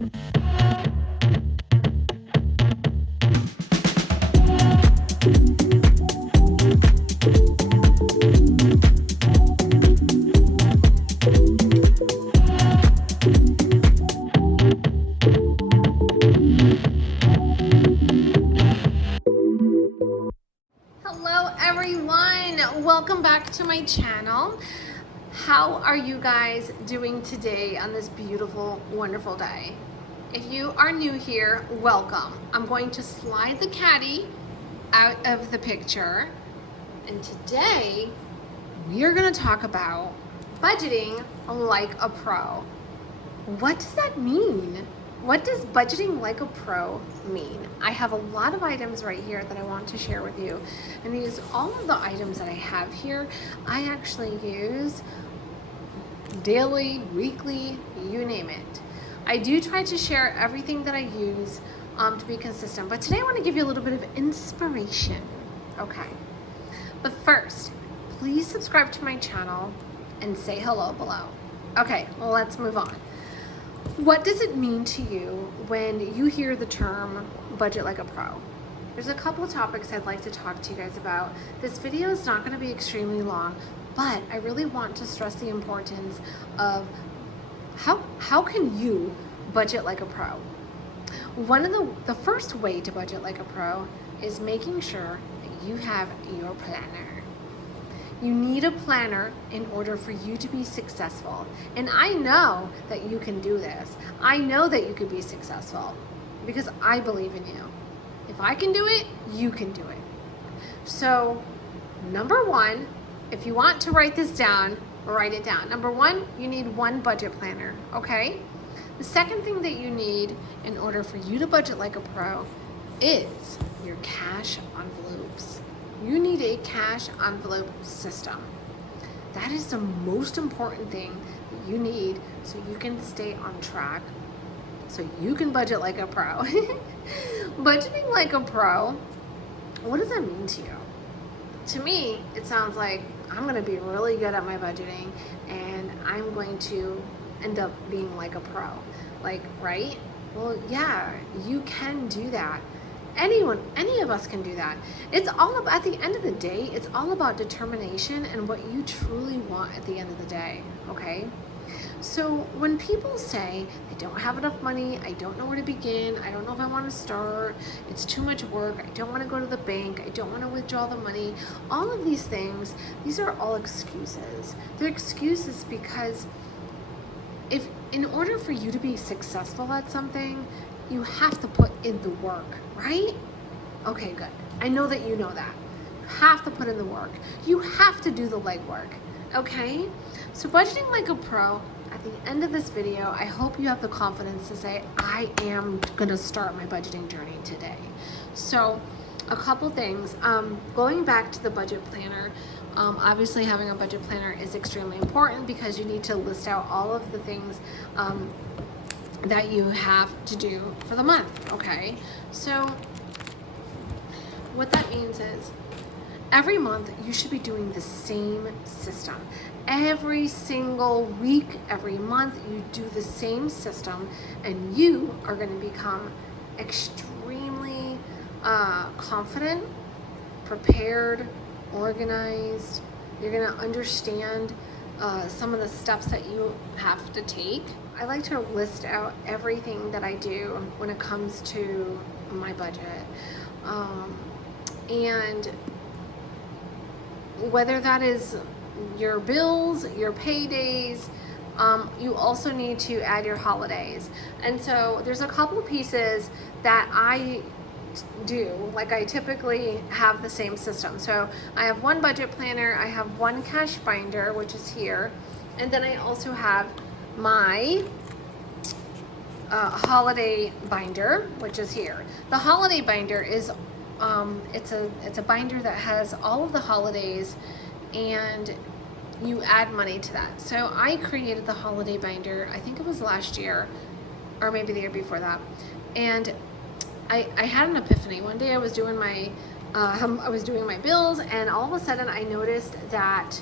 Hello everyone, welcome back to my channel. How are you guys doing today on this beautiful, wonderful day? If you are new here, welcome. I'm going to slide the caddy out of the picture, and today we are going to talk about budgeting like a pro. What does that mean? What does budgeting like a pro mean? I have a lot of items right here that I want to share with you. And all of the items that I have here, I actually use daily, weekly, you name it. I do try to share everything that I use to be consistent. But today I want to give you a little bit of inspiration. Okay. But first, please subscribe to my channel and say hello below. Okay, well, let's move on. What does it mean to you when you hear the term budget like a pro? There's a couple of topics I'd like to talk to you guys about. This video is not going to be extremely long, but I really want to stress the importance of how can you budget like a pro? One of the first way to budget like a pro is making sure that you have your planner. You need a planner in order for you to be successful. And I know that you can do this. I know that you can be successful because I believe in you. If I can do it, you can do it. So, number one, if you want to write this down, write it down. Number one, you need one budget planner, okay? The second thing that you need in order for you to budget like a pro is your cash envelopes. You need a cash envelope system. That is the most important thing that you need so you can stay on track, so you can budget like a pro. Budgeting like a pro, what does that mean to you? To me, it sounds like I'm going to be really good at my budgeting and I'm going to end up being like a pro. Like, right? Well, yeah, you can do that. Any of us can do that. It's all about, at the end of the day, it's all about determination and what you truly want at the end of the day, okay? So when people say, I don't have enough money, I don't know where to begin, I don't know if I want to start, it's too much work, I don't want to go to the bank, I don't want to withdraw the money, all of these things, these are all excuses. They're excuses because in order for you to be successful at something, you have to put in the work, right? Okay, good. I know that you know that. You have to put in the work. You have to do the legwork, okay? So budgeting like a pro, at the end of this video, I hope you have the confidence to say, I am gonna start my budgeting journey today. So a couple things, going back to the budget planner, obviously having a budget planner is extremely important because you need to list out all of the things that you have to do for the month, okay? So what that means is every month you should be doing the same system. Every single week, every month, you do the same system and you are going to become extremely confident, prepared, organized. You're going to understand some of the steps that you have to take. I like to list out everything that I do when it comes to my budget. And whether that is your bills, your paydays, you also need to add your holidays. And so there's a couple of pieces that I do. Like I typically have the same system. So I have one budget planner, I have one cash binder, which is here, and then I also have my holiday binder, which is here. The holiday binder is it's a binder that has all of the holidays and you add money to that. So I created the holiday binder, I think it was last year or maybe the year before that, and I had an epiphany. One day I was doing my bills and all of a sudden I noticed that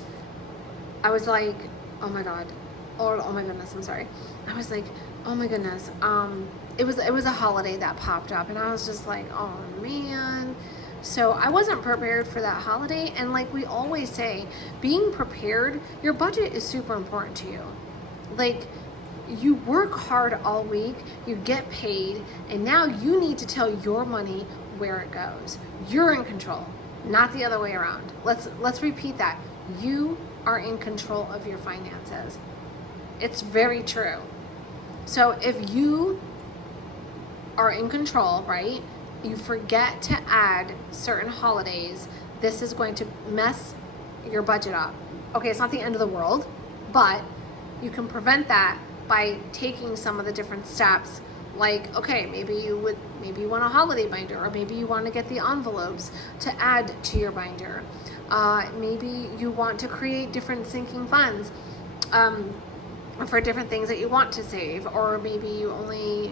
I was like, oh my god, oh my goodness, I'm sorry. I was like, oh my goodness, it was a holiday that popped up, and I was just like, oh man. So I wasn't prepared for that holiday, and like we always say, being prepared, your budget is super important to you. Like, you work hard all week, you get paid, and now you need to tell your money where it goes. You're in control, not the other way around. Let's repeat that. You are in control of your finances. It's very true. So if you are in control, right, you forget to add certain holidays, this is going to mess your budget up. Okay, it's not the end of the world, but you can prevent that by taking some of the different steps. Like, okay, maybe you want a holiday binder, or maybe you want to get the envelopes to add to your binder. Maybe you want to create different sinking funds for different things that you want to save, or maybe you only,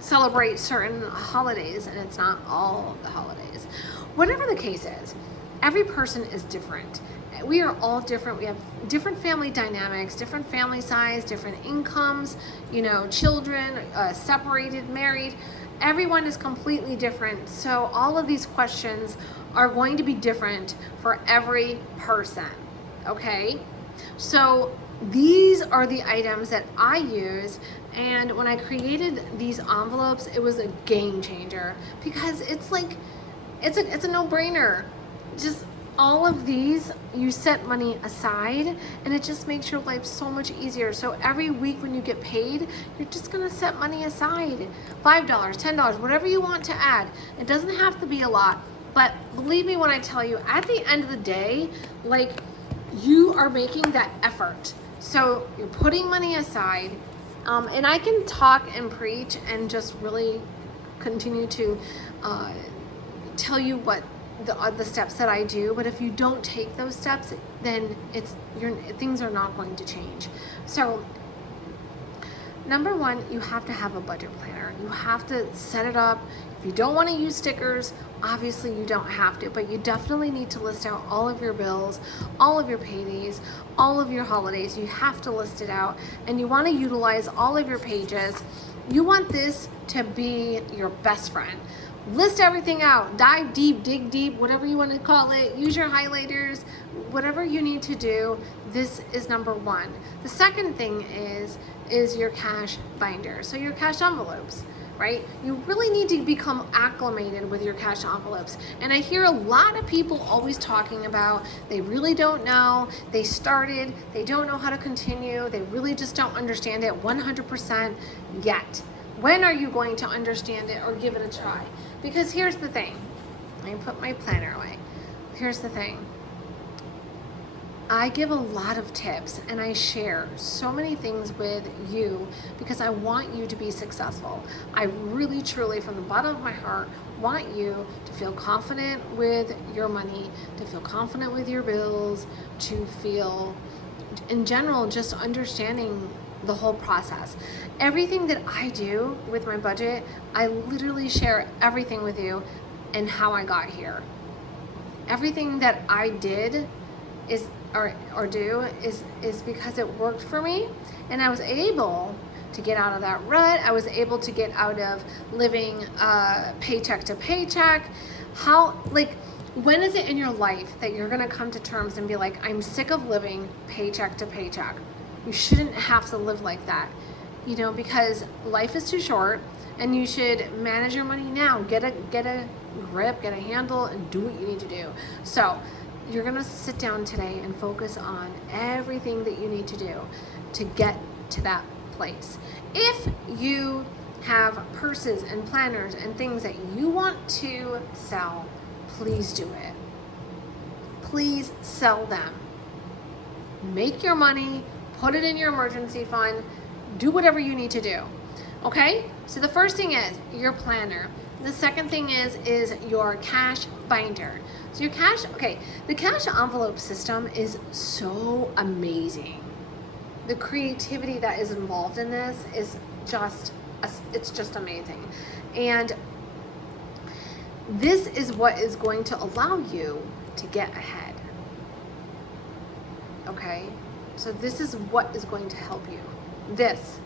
celebrate certain holidays and it's not all of the holidays. Whatever the case is, every person is different. We are all different. We have different family dynamics, different family size, different incomes, children, separated, married. Everyone is completely different. So all of these questions are going to be different for every person, okay? So these are the items that I use, and when I created these envelopes, it was a game changer, because it's like, it's a no-brainer. Just all of these, you set money aside, and it just makes your life so much easier. So every week when you get paid, you're just gonna set money aside, $5, $10, whatever you want to add. It doesn't have to be a lot, but believe me when I tell you, at the end of the day, like, you are making that effort. So you're putting money aside, and I can talk and preach and just really continue to tell you what the steps that I do, but if you don't take those steps, then things are not going to change. So number one, you have to have a budget planner. You have to set it up. If you don't want to use stickers, obviously you don't have to, but you definitely need to list out all of your bills, all of your paydays, all of your holidays. You have to list it out, and you want to utilize all of your pages. You want this to be your best friend. List everything out, dive deep, dig deep, whatever you want to call it. Use your highlighters, whatever you need to do. This is number one. The second thing is your cash binder. So your cash envelopes, right? You really need to become acclimated with your cash envelopes. And I hear a lot of people always talking about, they really don't know, they started, they don't know how to continue, they really just don't understand it 100% yet. When are you going to understand it or give it a try? Because here's the thing. Let me put my planner away. Here's the thing. I give a lot of tips, and I share so many things with you because I want you to be successful. I really, truly, from the bottom of my heart, want you to feel confident with your money, to feel confident with your bills, to feel, in general, just understanding the whole process. Everything that I do with my budget, I literally share everything with you and how I got here. Everything that I did is because it worked for me, and I was able to get out of that rut. I was able to get out of living paycheck to paycheck. When is it in your life that you're gonna come to terms and be like, I'm sick of living paycheck to paycheck? You shouldn't have to live like that, because life is too short, and you should manage your money now. Get a grip, get a handle, and do what you need to do. So you're gonna sit down today and focus on everything that you need to do to get to that place. If you have purses and planners and things that you want to sell, please do it. Please sell them. Make your money, put it in your emergency fund, do whatever you need to do. Okay? So the first thing is your planner. The second thing is your cash binder. So your the cash envelope system is so amazing. The creativity that is involved in this is it's just amazing. And this is what is going to allow you to get ahead. Okay? So this is what is going to help you. this.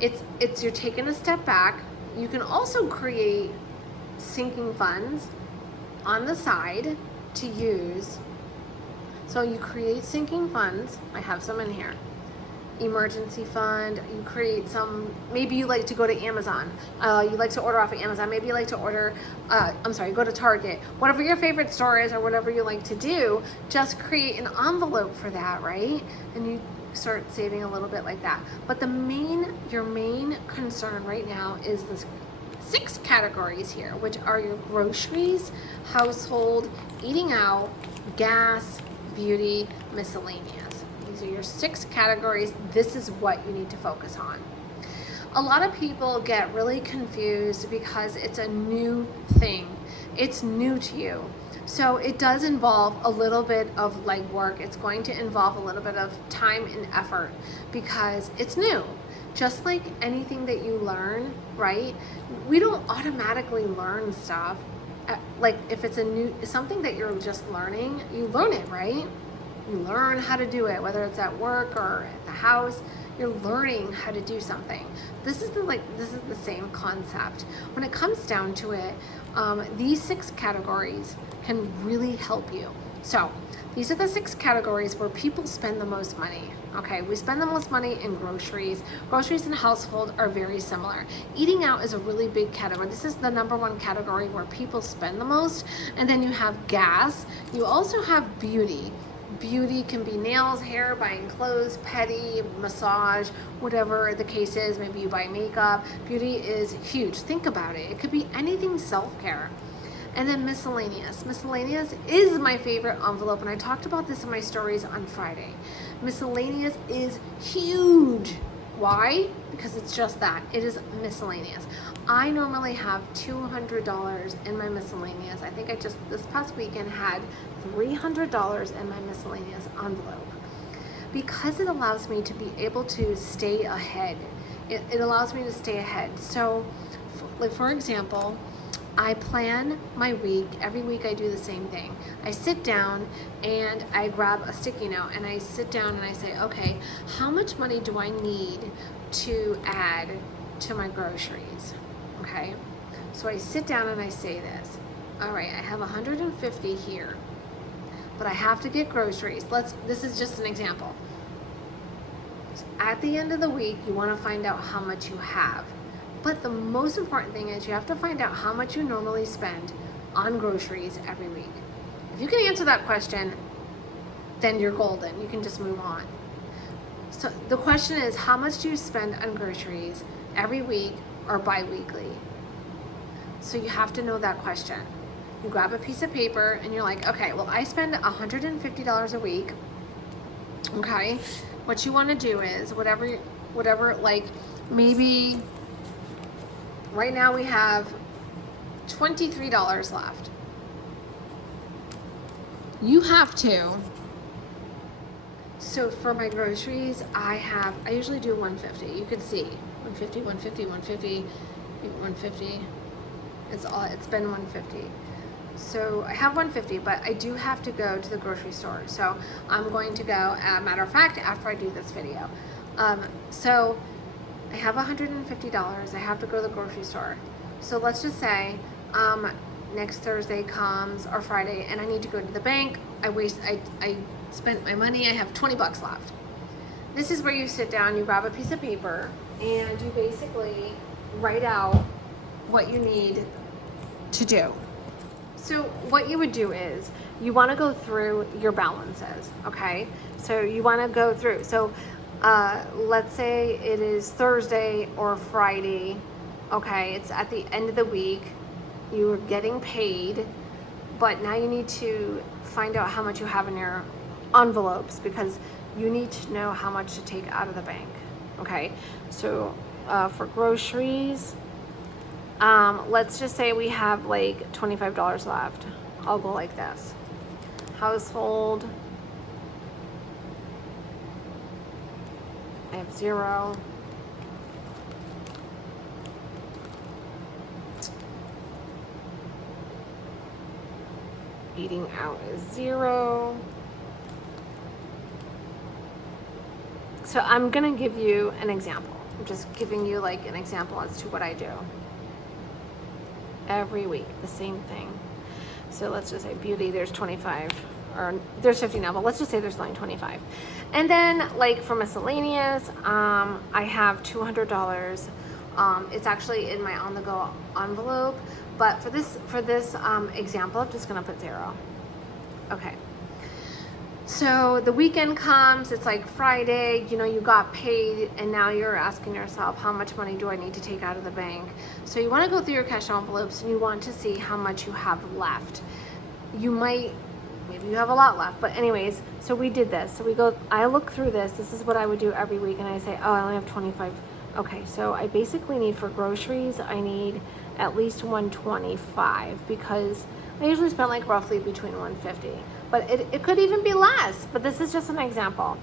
It's you're taking a step back. You can also create sinking funds on the side to use. So you create sinking funds. I have some in here. Emergency fund. You create some. Maybe you like to go to Amazon. You like to order off of Amazon. Maybe you like to order. Go to Target. Whatever your favorite store is, or whatever you like to do, just create an envelope for that, right? And you start saving a little bit like that. But your main concern right now is this 6 categories here, which are your groceries, household, eating out, gas, beauty, miscellaneous. These are your 6 categories. This is what you need to focus on. A lot of people get really confused because it's a new thing. It's new to you. So it does involve a little bit of legwork. It's going to involve a little bit of time and effort because it's new. Just like anything that you learn, right? We don't automatically learn stuff. Like if it's something that you're just learning, you learn it, right? You learn how to do it, whether it's at work or at the house. You're learning how to do something. This is the same concept. When it comes down to it, these 6 categories can really help you. So these are the 6 categories where people spend the most money. Okay, we spend the most money in groceries. Groceries and household are very similar. Eating out is a really big category. This is the #1 category where people spend the most. And then you have gas. You also have beauty. Beauty can be nails, hair, buying clothes, petty, massage, whatever the case is. Maybe you buy makeup. Beauty is huge. Think about it. It could be anything self-care. And then miscellaneous. Miscellaneous is my favorite envelope, and I talked about this in my stories on Friday. Miscellaneous is huge. Why? Because it's just that. It is miscellaneous. I normally have $200 in my miscellaneous. I think I just this past weekend had $300 in my miscellaneous envelope because it allows me to be able to stay ahead. It allows me to stay ahead. So, for example, I plan my week. Every week I do the same thing. I sit down and I grab a sticky note and I sit down and I say, okay, how much money do I need to add to my groceries? Okay, so I sit down and I say this. All right, I have 150 here, but I have to get groceries. This is just an example. At the end of the week, you want to find out how much you have. But the most important thing is you have to find out how much you normally spend on groceries every week. If you can answer that question, then you're golden. You can just move on. So the question is, how much do you spend on groceries every week or bi-weekly? So you have to know that question. You grab a piece of paper and you're like, okay, well, I spend $150 a week. Okay. What you want to do is whatever, like maybe right now we have $23 left. You have to. So for my groceries, I usually do 150. You can see 150, 150, 150, 150. It's been 150. So I have 150, but I do have to go to the grocery store. So I'm going to go, matter of fact, after I do this video. So I have $150. I have to go to the grocery store. So let's just say next Thursday comes or Friday and I need to go to the bank. I spent my money. I have 20 bucks left. This is where you sit down, you grab a piece of paper and you basically write out what you need to do. So what you would do is you want to go through your balances, okay? So you want to go through. So let's say it is Thursday or Friday, okay? It's at the end of the week. You are getting paid, but now you need to find out how much you have in your envelopes because you need to know how much to take out of the bank, okay? So for groceries, let's just say we have like $25 left. I'll go like this. Household, I have 0. Eating out is 0. So I'm gonna give you an example. I'm just giving you like an example as to what I do. Every week, the same thing. So let's just say beauty, there's 25, or there's 50 now, but let's just say there's only 25. And then like for miscellaneous, I have $200. It's actually in my on-the-go envelope, but for this example, I'm just gonna put 0. Okay. So the weekend comes, it's like Friday, you know, you got paid, and now you're asking yourself, how much money do I need to take out of the bank? So you want to go through your cash envelopes and you want to see how much you have left. Maybe you have a lot left, but anyways, so we did this. So I look through this is what I would do every week, and I say, oh, I only have 25. Okay, so I basically need for groceries, I need at least 125 because I usually spend like roughly between 150. But it could even be less, but this is just an example.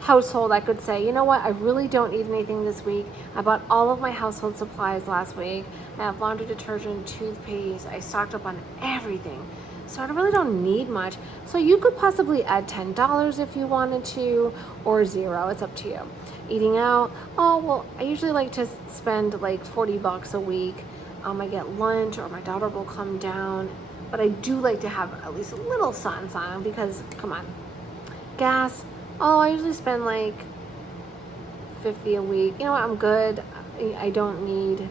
Household, I could say, you know what, I really don't need anything this week. I bought all of my household supplies last week. I have laundry detergent, toothpaste, I stocked up on everything. So I really don't need much. So you could possibly add $10 if you wanted to, or 0, it's up to you. Eating out, oh, well, I usually like to spend like $40 a week. I get lunch, or my daughter will come down. But I do like to have at least a little something because, come on. Gas, oh, I usually spend like $50 a week. You know what, I'm good. I don't need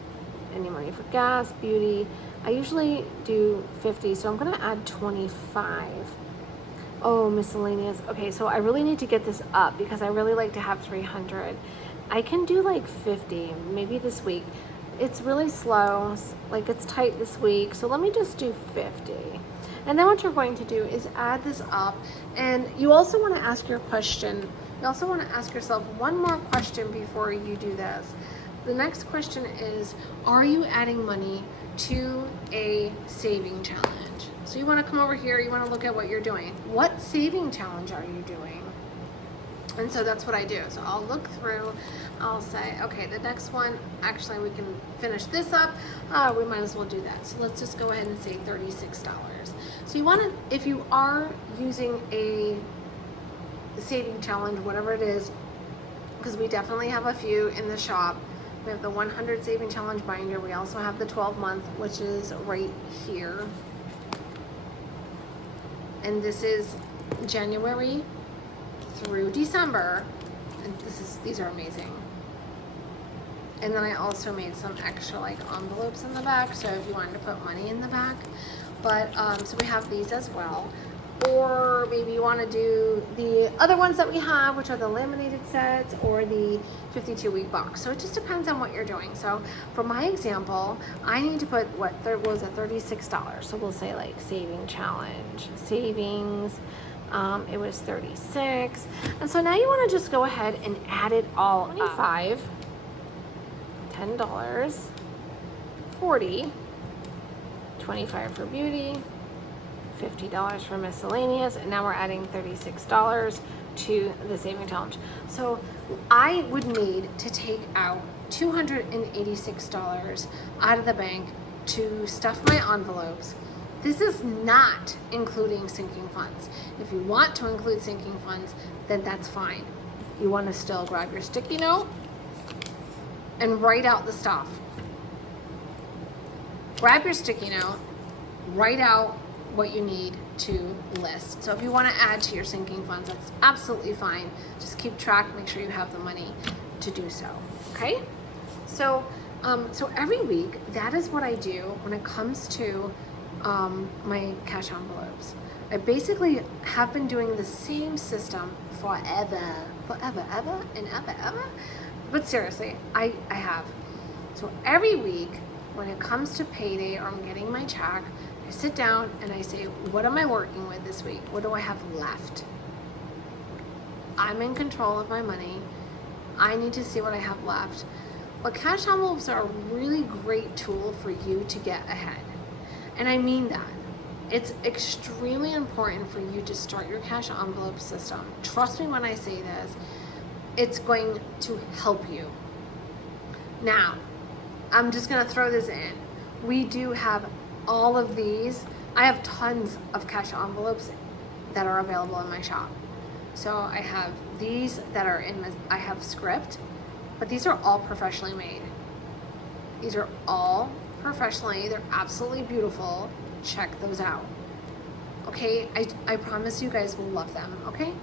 any money for gas. Beauty, I usually do 50, so I'm gonna add 25. Oh, miscellaneous. Okay, so I really need to get this up because I really like to have 300. I can do like 50, maybe this week. It's really slow, like it's tight this week, so let me just do 50. And then what you're going to do is add this up, and you also want to ask your question. You also want to ask yourself one more question before you do this. The next question is, are you adding money to a saving challenge? So you want to come over here, you want to look at what you're doing. What saving challenge are you doing? And so that's what I do. So I'll look through, I'll say, okay, the next one, actually we can finish this up. We might as well do that. So let's just go ahead and say $36. So you want to, if you are using a saving challenge, whatever it is, because we definitely have a few in the shop. We have the 100 saving challenge binder. We also have the 12-month, which is right here. And this is January through December, and these are amazing. And then I also made some extra like envelopes in the back, so if you wanted to put money in the back. But so we have these as well. Or maybe you want to do the other ones that we have, which are the laminated sets or the 52-week box. So it just depends on what you're doing. So for my example, I need to put what was it, $36. So we'll say like saving challenge, savings. It was 36. And so now you want to just go ahead and add it all 25, $10, 40, 25 for beauty, $50 for miscellaneous, and now we're adding $36 to the saving challenge. So I would need to take out $286 out of the bank to stuff my envelopes. This is not including sinking funds. If you want to include sinking funds, then that's fine. You want to still grab your sticky note and write out the stuff. Grab your sticky note, write out what you need to list. So if you want to add to your sinking funds, that's absolutely fine. Just keep track, make sure you have the money to do so. Okay? So every week, that is what I do when it comes to my cash envelopes. I basically have been doing the same system forever, and ever. But seriously, I have. So every week, when it comes to payday or I'm getting my check, I sit down and I say, what am I working with this week? What do I have left? I'm in control of my money. I need to see what I have left. But cash envelopes are a really great tool for you to get ahead. And I mean that. It's extremely important for you to start your cash envelope system. Trust me when I say this, it's going to help you. Now, I'm just gonna throw this in. We do have all of these. I have tons of cash envelopes that are available in my shop. So I have these that are I have script, but these are all professionally made. These are all professionally, they're absolutely beautiful. Check those out. Okay, I promise you guys will love them, okay?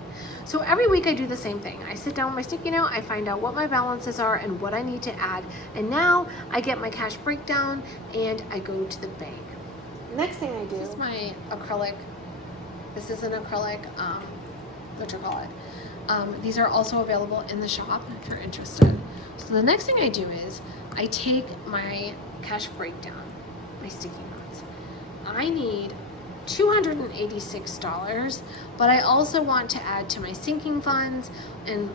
So every week I do the same thing. I sit down with my sticky note, I find out what my balances are and what I need to add, and now I get my cash breakdown and I go to the bank. Next thing I do, this is my acrylic. This is an acrylic, what you call it. These are also available in the shop if you're interested. So the next thing I do is I take my cash breakdown, my sticky notes. I need $286, but I also want to add to my sinking funds, and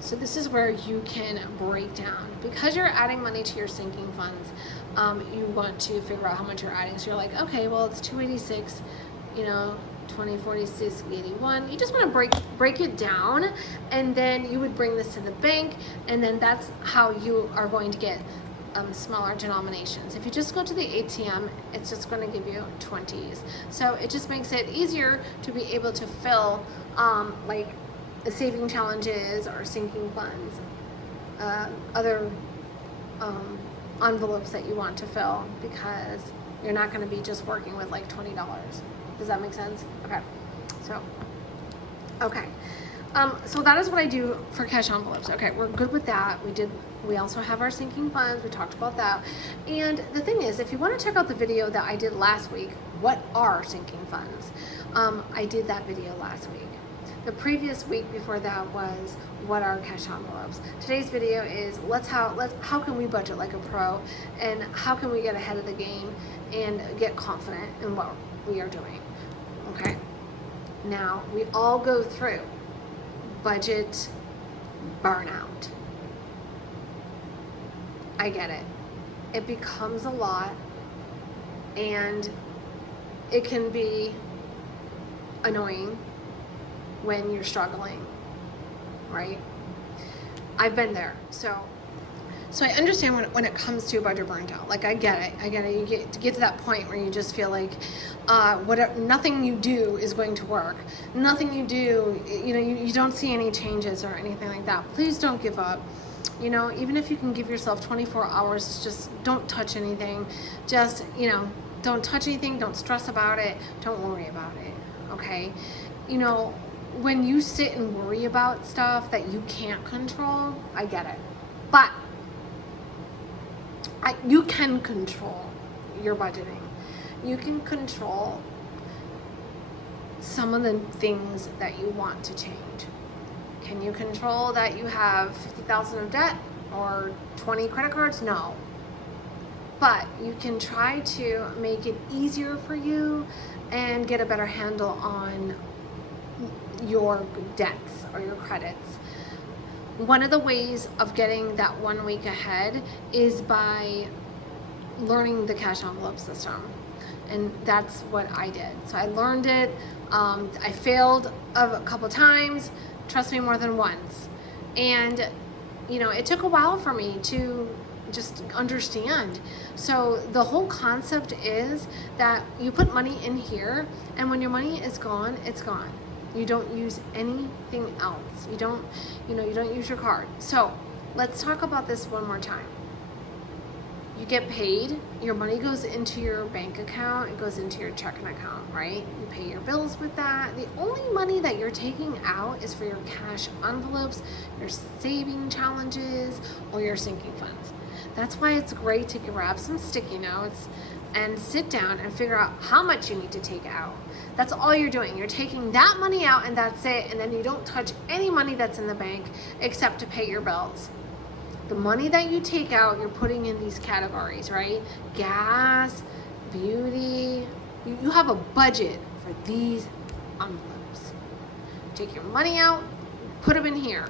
so this is where you can break down, because you're adding money to your sinking funds. You want to figure out how much you're adding. So you're like, okay, well, it's 286, 20, 46, 81. You just want to break it down, and then you would bring this to the bank, and then that's how you are going to get smaller denominations. If you just go to the ATM, it's just going to give you 20s. So it just makes it easier to be able to fill like saving challenges or sinking funds, other envelopes that you want to fill, because you're not going to be just working with like $20. Does that make sense? Okay. So that is what I do for cash envelopes. Okay, we're good with that. We also have our sinking funds. We talked about that. And the thing is, if you want to check out the video that I did last week, what are sinking funds? I did that video last week. The previous week before that was what are cash envelopes. Today's video is how can we budget like a pro, and how can we get ahead of the game and get confident in what we are doing. Okay. Now we all go through budget burnout. I get it. It becomes a lot, and it can be annoying when you're struggling, right? I've been there. So I understand when it comes to budget burnt out. Like, I get it. You get to that point where you just feel like nothing you do is going to work. Nothing you do, you don't see any changes or anything like that. Please don't give up. Even if you can give yourself 24 hours, just don't touch anything. Just, don't touch anything. Don't stress about it. Don't worry about it. Okay? When you sit and worry about stuff that you can't control, I get it. But you can control your budgeting. You can control some of the things that you want to change. Can you control that you have $50,000 of debt or 20 credit cards? No. But you can try to make it easier for you and get a better handle on your debts or your credits. One of the ways of getting that 1 week ahead is by learning the cash envelope system. And that's what I did. So I learned it. I failed a couple times, trust me, more than once. And, it took a while for me to just understand. So the whole concept is that you put money in here, and when your money is gone, it's gone. You don't use anything else. You don't use your card. So let's talk about this one more time. You get paid, your money goes into your bank account, it goes into your checking account, right? You pay your bills with that. The only money that you're taking out is for your cash envelopes, your saving challenges, or your sinking funds. That's why it's great to grab some sticky notes and sit down and figure out how much you need to take out. That's all you're doing. You're taking that money out, and that's it. And then you don't touch any money that's in the bank except to pay your bills. The money that you take out, you're putting in these categories, right? Gas, beauty. You have a budget for these envelopes. Take your money out, put them in here.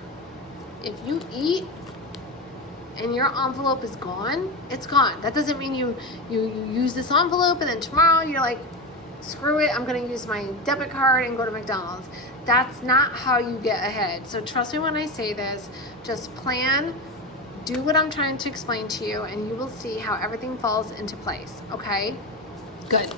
If you eat and your envelope is gone, it's gone. That doesn't mean you use this envelope and then tomorrow you're like, screw it, I'm gonna use my debit card and go to McDonald's. That's not how you get ahead. So trust me when I say this, just plan, do what I'm trying to explain to you, and you will see how everything falls into place, okay? Good.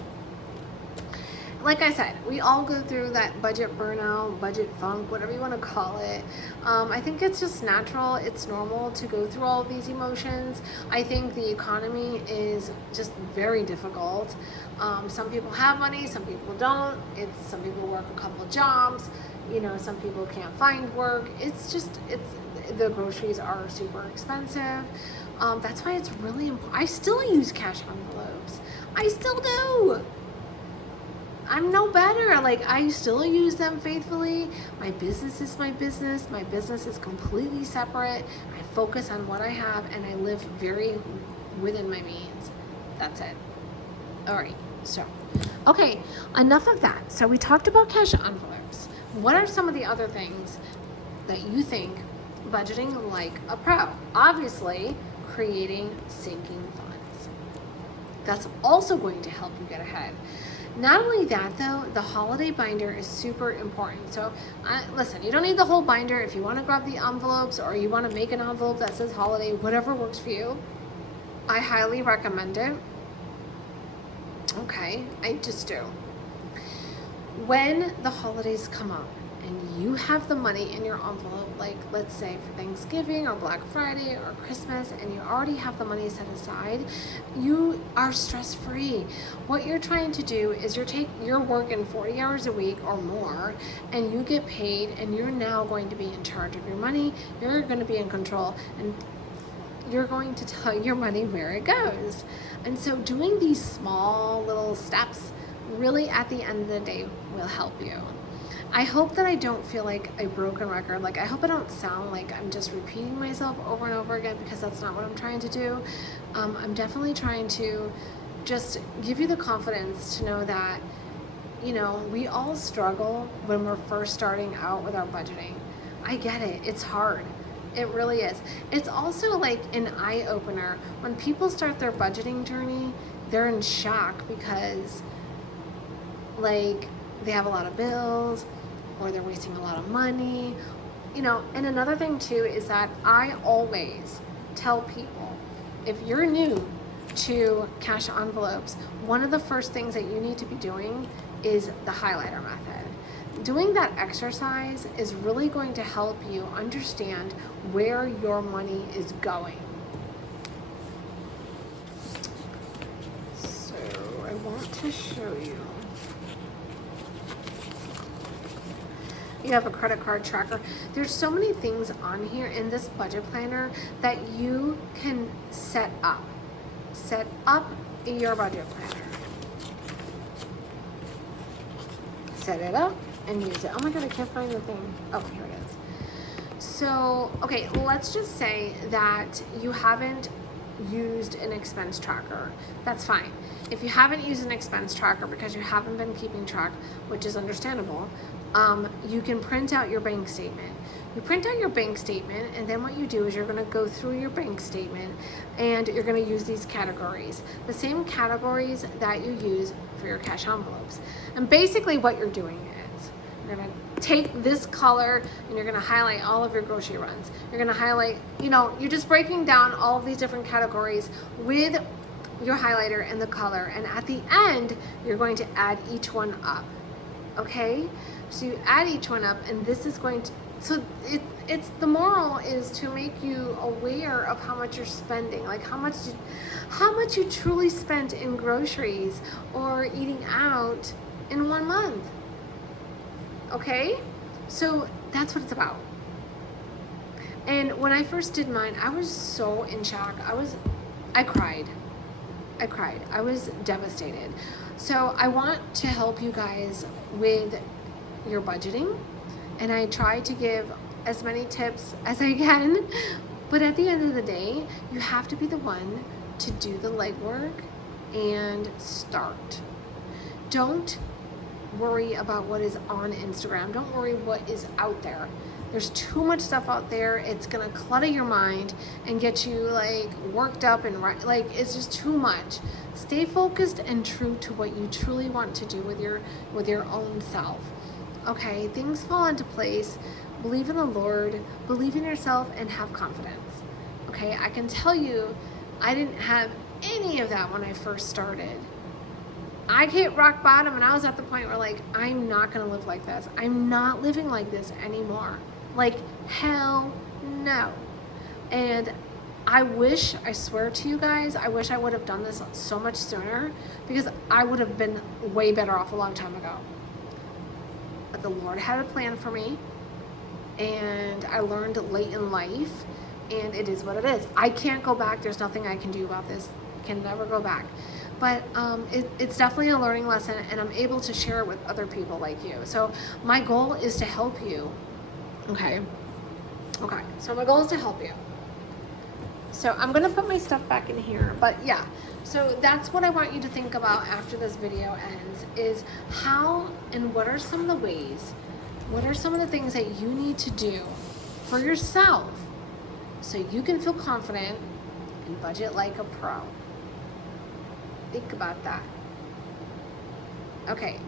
like I said, we all go through that budget burnout, budget funk, whatever you want to call it. I think it's just natural. It's normal to go through all of these emotions. I think the economy is just very difficult. Some people have money, some people don't. Some people work a couple of jobs. Some people can't find work. The groceries are super expensive. That's why it's really important. I still use cash envelopes. I still do. I'm no better. Like, I still use them faithfully. My business is my business. My business is completely separate. I focus on what I have and I live very within my means. That's it. All right. So, okay, enough of that. So we talked about cash envelopes. What are some of the other things that you think budgeting like a pro? Obviously, creating sinking funds. That's also going to help you get ahead. Not only that, though, the holiday binder is super important. So listen, you don't need the whole binder. If you want to grab the envelopes or you want to make an envelope that says holiday, whatever works for you, I highly recommend it. Okay, I just do. When the holidays come up and you have the money in your envelope, like let's say for Thanksgiving or Black Friday or Christmas, and you already have the money set aside, you are stress-free. What you're trying to do is you're working 40 hours a week or more, and you get paid, and you're now going to be in charge of your money. You're going to be in control, and you're going to tell your money where it goes. And so doing these small little steps really at the end of the day will help you. I hope that I don't feel like a broken record. Like, I hope I don't sound like I'm just repeating myself over and over again, because that's not what I'm trying to do. I'm definitely trying to just give you the confidence to know that, we all struggle when we're first starting out with our budgeting. I get it. It's hard. It really is. It's also like an eye-opener. When people start their budgeting journey, they're in shock because, like, they have a lot of bills, or they're wasting a lot of money, And another thing too is that I always tell people, if you're new to cash envelopes, one of the first things that you need to be doing is the highlighter method. Doing that exercise is really going to help you understand where your money is going. So I want to show you. You have a credit card tracker. There's so many things on here in this budget planner that you can set up. Set up your budget planner. Set it up and use it. Oh my God, I can't find the thing. Oh, here it is. So, okay, let's just say that you haven't used an expense tracker. That's fine. If you haven't used an expense tracker because you haven't been keeping track, which is understandable, you can print out your bank statement. You print out your bank statement, and then what you do is you're going to go through your bank statement and you're going to use these categories, the same categories that you use for your cash envelopes. And basically what you're doing is you're going to take this color and you're going to highlight all of your grocery runs. You're going to highlight, you're just breaking down all of these different categories with your highlighter and the color. And at the end, you're going to add each one up. Okay? So you add each one up, and this is going to, so it's the moral is to make you aware of how much you're spending, like how much you truly spent in groceries or eating out in 1 month. Okay? So that's what it's about. And when I first did mine, I was so in shock. I cried. I was devastated. So I want to help you guys with your budgeting, and I try to give as many tips as I can, but at the end of the day, you have to be the one to do the legwork and start. Don't worry about what is on Instagram. Don't worry what is out there. There's too much stuff out there. It's gonna clutter your mind and get you like worked up and like it's just too much. Stay focused and true to what you truly want to do with your own self. Okay, things fall into place. Believe in the Lord, believe in yourself, and have confidence. Okay, I can tell you, I didn't have any of that when I first started. I hit rock bottom, and I was at the point where like, I'm not gonna live like this. I'm not living like this anymore. Like, hell no. And I swear to you guys, I wish I would have done this so much sooner, because I would have been way better off a long time ago. But the Lord had a plan for me, and I learned late in life, and it is what it is. I can't go back. There's nothing I can do about this. Can never go back. But it's definitely a learning lesson, and I'm able to share it with other people like you. So my goal is to help you. Okay. So my goal is to help you. So I'm gonna put my stuff back in here, but yeah. So that's what I want you to think about after this video ends, is how and what are some of the ways, what are some of the things that you need to do for yourself so you can feel confident and budget like a pro. Think about that. Okay,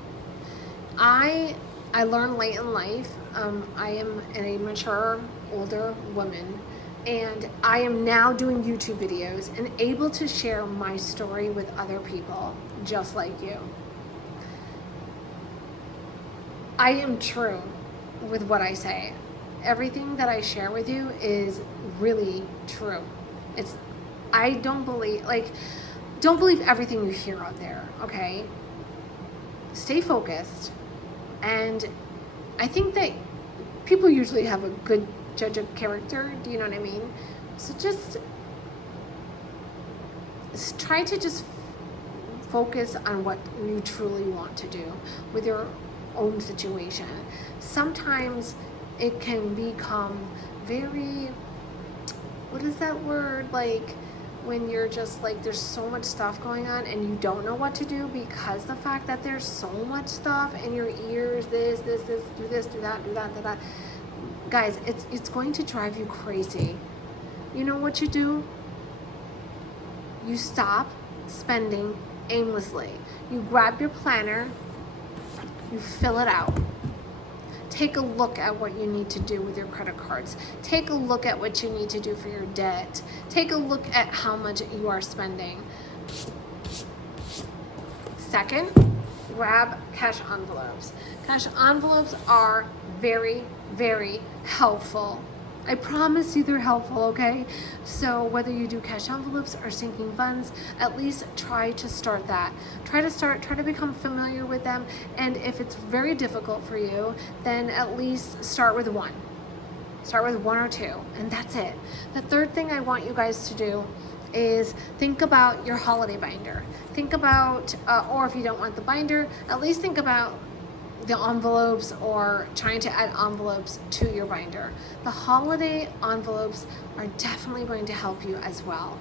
I learned late in life. I am a mature, older woman, and I am now doing YouTube videos and able to share my story with other people just like you. I am true with what I say. Everything that I share with you is really true. I don't believe everything you hear out there, okay? Stay focused. And I think that people usually have a good judge of character, do you know what I mean? So just try to just focus on what you truly want to do with your own situation. Sometimes it can become very, what is that word, like when you're just like, there's so much stuff going on and you don't know what to do, because the fact that there's so much stuff in your ears, this, do this, do that. Guys, it's going to drive you crazy. You know what you do? You stop spending aimlessly. You grab your planner, you fill it out. Take a look at what you need to do with your credit cards. Take a look at what you need to do for your debt. Take a look at how much you are spending. Second, grab cash envelopes. Cash envelopes are very, very helpful. I promise you they're helpful, okay? So whether you do cash envelopes or sinking funds, at least try to start that. Try to become familiar with them. And if it's very difficult for you, then at least start with one. Start with one or two, and that's it. The third thing I want you guys to do is think about your holiday binder. Think about, or if you don't want the binder, at least think about the envelopes, or trying to add envelopes to your binder. The holiday envelopes are definitely going to help you as well.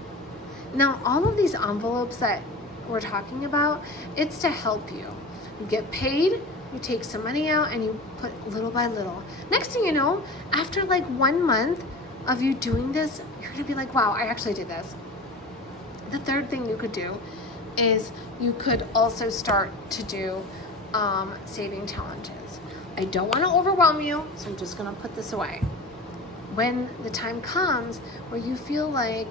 Now, all of these envelopes that we're talking about, it's to help you. You get paid, you take some money out, and you put little by little. Next thing you know, after like 1 month of you doing this, you're gonna be like, wow, I actually did this. The third thing you could do is you could also start to do saving challenges. I don't want to overwhelm you, so I'm just going to put this away. When the time comes where you feel like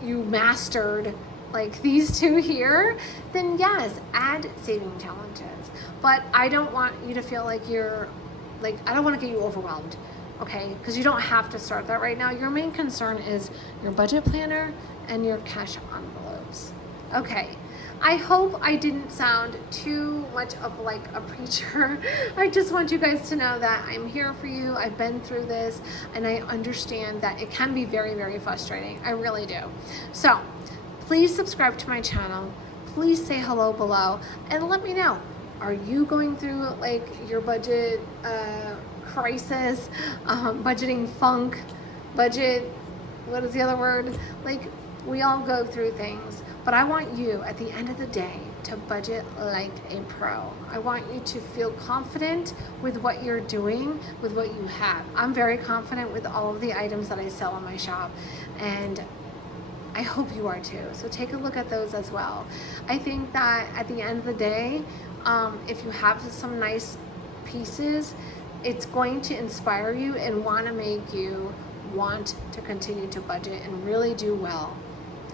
you mastered like these two here, then yes, add saving challenges. But I don't want you to feel like I don't want to get you overwhelmed, okay? Because you don't have to start that right now. Your main concern is your budget planner and your cash envelopes. Okay. I hope I didn't sound too much of like a preacher. I just want you guys to know that I'm here for you. I've been through this, and I understand that it can be very, very frustrating. I really do. So please subscribe to my channel. Please say hello below and let me know. Are you going through like your budget crisis, budgeting funk, what is the other word? Like, we all go through things. But I want you, at the end of the day, to budget like a pro. I want you to feel confident with what you're doing, with what you have. I'm very confident with all of the items that I sell in my shop, and I hope you are too. So take a look at those as well. I think that at the end of the day, if you have some nice pieces, it's going to inspire you and want to make you want to continue to budget and really do well.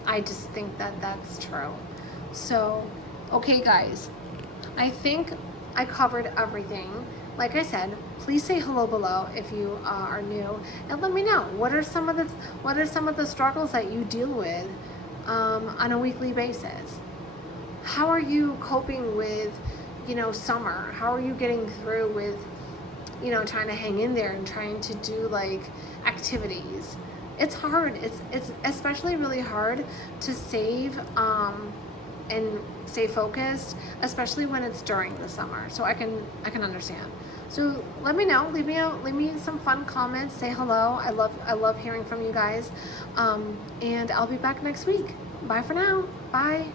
I just think that that's true. So Okay, guys, I think I covered everything. Like I said, please say hello below if you are new, and let me know what are some of the struggles that you deal with on a weekly basis. How are you coping with, summer? How are you getting through with, trying to hang in there and trying to do like activities? It's hard. It's especially really hard to save and stay focused, especially when it's during the summer. So I can understand. So let me know. Leave me some fun comments. Say hello. I love hearing from you guys. And I'll be back next week. Bye for now. Bye.